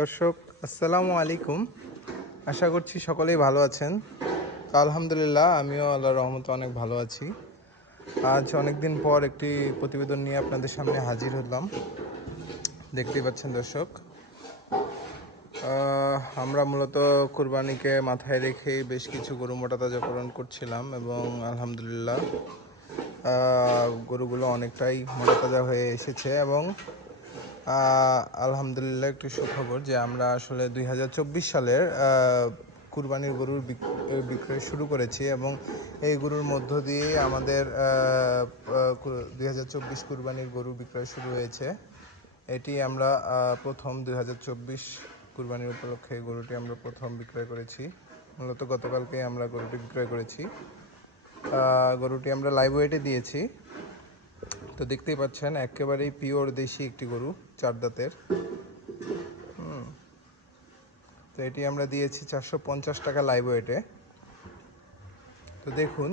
দর্শক, আসসালামু আলাইকুম। আশা করছি সকলেই ভালো আছেন। তো আলহামদুলিল্লাহ, আমিও আল্লাহর রহমতে অনেক ভালো আছি। আজ অনেক দিন পর একটি প্রতিবেদন নিয়ে আপনাদের সামনে হাজির হলাম। দেখতেই পাচ্ছেন দর্শক, আমরা মূলত কুরবানিকে মাথায় রেখেই বেশ কিছু গরু মোটা তাজাকরণ করছিলাম এবং আলহামদুলিল্লাহ গরুগুলো অনেকটাই মোটা তাজা হয়ে এসেছে এবং আলহামদুলিল্লাহ একটি সুখবর যে আমরা আসলে 2024 সালের কুরবানির গরুর বিক্রয় শুরু করেছি এবং এই গরুর মধ্য দিয়ে আমাদের 2024 কুরবানির গরু বিক্রয় শুরু হয়েছে। এটি আমরা প্রথম 2024 কুরবানির উপলক্ষে গরুটি আমরা প্রথম বিক্রয় করেছি। মূলত গতকালকে আমরা গরুটি বিক্রয় করেছি। গরুটি আমরা লাইভ ওয়েটে দিয়েছি। তো দেখতেই পাচ্ছেন একেবারেই পিওর দেশি একটি গরু, 4 দাঁতের। তো এটি আমরা দিয়েছি 450 টাকা লাইভ ওয়েটে। তো দেখুন,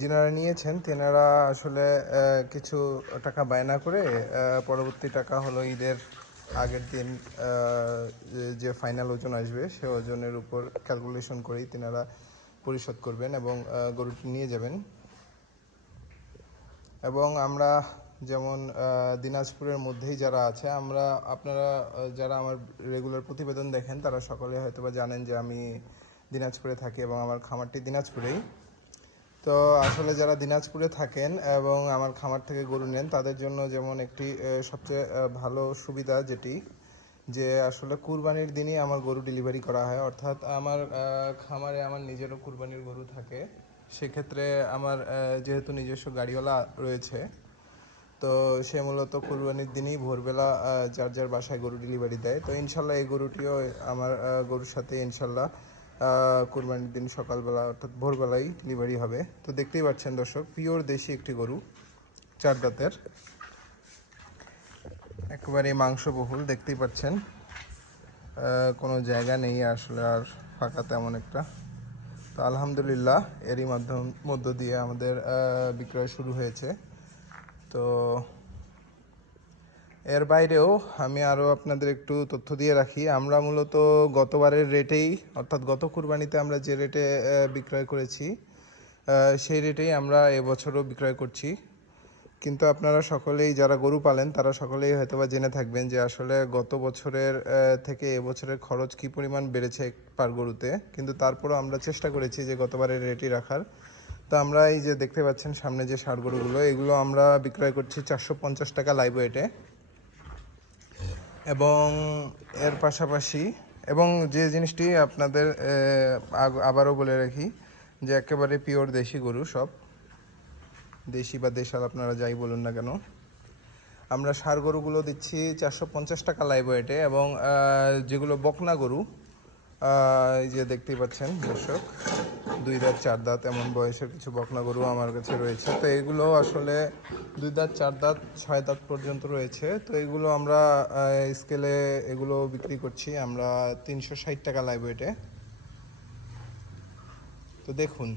যিনারা নিয়েছেন তেনারা আসলে কিছু টাকা বায়না করে পরবর্তী টাকা হলো ঈদের আগের দিন যে ফাইনাল ওজন আসবে সে ওজনের উপর ক্যালকুলেশন করেই তেনারা পরিশোধ করবেন এবং গরুটি নিয়ে যাবেন। এবং আমরা যেমন দিনাজপুরের মধ্যেই যারা আছে, আপনারা যারা আমার রেগুলার প্রতিবেদন দেখেন তারা সকলে হয়তো বা জানেন যে আমি দিনাজপুরে থাকি এবং আমার খামারটি দিনাজপুরেই। তো আসলে যারা দিনাজপুরে থাকেন এবং আমার খামার থেকে গরু নেন তাদের জন্য যেমন একটি সবচেয়ে ভালো সুবিধা যেটি, যে আসলে কুরবানির দিনই আমার গরু ডেলিভারি করা হয়। অর্থাৎ আমার খামারে আমার নিজেরও কুরবানির গরু থাকে। সেক্ষেত্রে আমার যেহেতু নিজস্ব গাড়িওয়ালা রয়েছে, তো সে মূলত কুরবানির দিনই ভোরবেলা যার যার বাসায় গরু ডেলিভারি দেয়। তো ইনশাল্লাহ এই গরুটিও আমার গরুর সাথে ইনশাল্লাহ কুরবানির দিন সকালবেলা অর্থাৎ ভোরবেলায় ডেলিভারি হবে। তো দেখতেই পাচ্ছেন দর্শক, পিওর দেশি একটি গরু, 4 দাঁতের, একেবারে মাংসবহুল। দেখতেই পাচ্ছেন কোনো জায়গা নেই আসলে আর ফাঁকা তেমন একটা। তো আলহামদুলিল্লাহ এরই মধ্য দিয়ে আমাদের বিক্রয় শুরু হয়েছে। তো এর বাইরেও আমি আরও আপনাদের একটু তথ্য দিয়ে রাখি। আমরা মূলত গতবারের রেটেই, অর্থাৎ গত কুরবানিতে আমরা যে রেটে বিক্রয় করেছি সেই রেটেই আমরা এবছরও বিক্রয় করছি। কিন্তু আপনারা সকলেই যারা গরু পালেন তারা সকলেই হয়তোবা জেনে থাকবেন যে আসলে গত বছরের থেকে এবছরের খরচ কী পরিমাণ বেড়েছে পার গরুতে। কিন্তু তারপরও আমরা চেষ্টা করেছি যে গতবারের রেটই রাখার। তো আমরা এই যে দেখতে পাচ্ছেন সামনে যে ষাঁড় গরুগুলো, এগুলো আমরা বিক্রয় করছি 450 টাকা লাইভ ওয়েটে। এবং এর পাশাপাশি এবং যে জিনিসটি আপনাদের আবারও বলে রাখি যে একেবারে পিওর দেশি গরু, সব দেশি বা দেশাল আপনারা যাই বলুন না কেন। আমরা ষাঁড় গরুগুলো দিচ্ছি 450 টাকা লাইভ ওয়েটে এবং যেগুলো বকনা গরু, এই যে দেখতেই পাচ্ছেন দর্শক, 2 দাঁত 4 দাঁত এমন বয়সের কিছু বকনা গরু আমার কাছে রয়েছে। তো এগুলো আসলে 2 দাঁত 4 দাঁত 6 দাঁত পর্যন্ত রয়েছে। তো এগুলো আমরা স্কেলে এগুলো বিক্রি করছি আমরা 360 টাকা লাইভ ওয়েটে। তো দেখুন,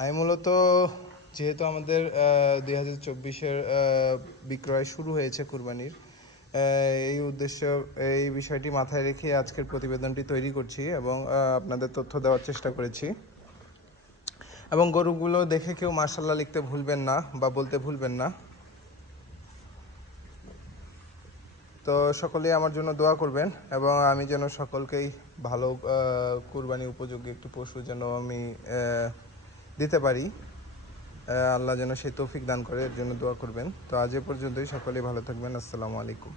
আমি মূলত যেহেতু আমাদের 2024-এর বিক্রয় শুরু হয়েছে কুরবানির, এই উদ্দেশ্য, এই বিষয়টি মাথায় রেখে আজকের প্রতিবেদনটি তৈরি করছি এবং আপনাদের তথ্য দেওয়ার চেষ্টা করেছি। এবং গরুগুলো দেখে কেউ মাশাআল্লাহ লিখতে ভুলবেন না বা বলতে ভুলবেন না। তো সকলেই আমার জন্য দোয়া করবেন এবং আমি যেন সকলকেই ভালো কুরবানি উপযোগী একটি পশু যেন আমি দিতে পারি। আল্লাহ যেন সেই তৌফিক দান করে, এর জন্য দোয়া করবেন। তো আজ এ পর্যন্তই, সকলেই ভালো থাকবেন। আসসালামু আলাইকুম।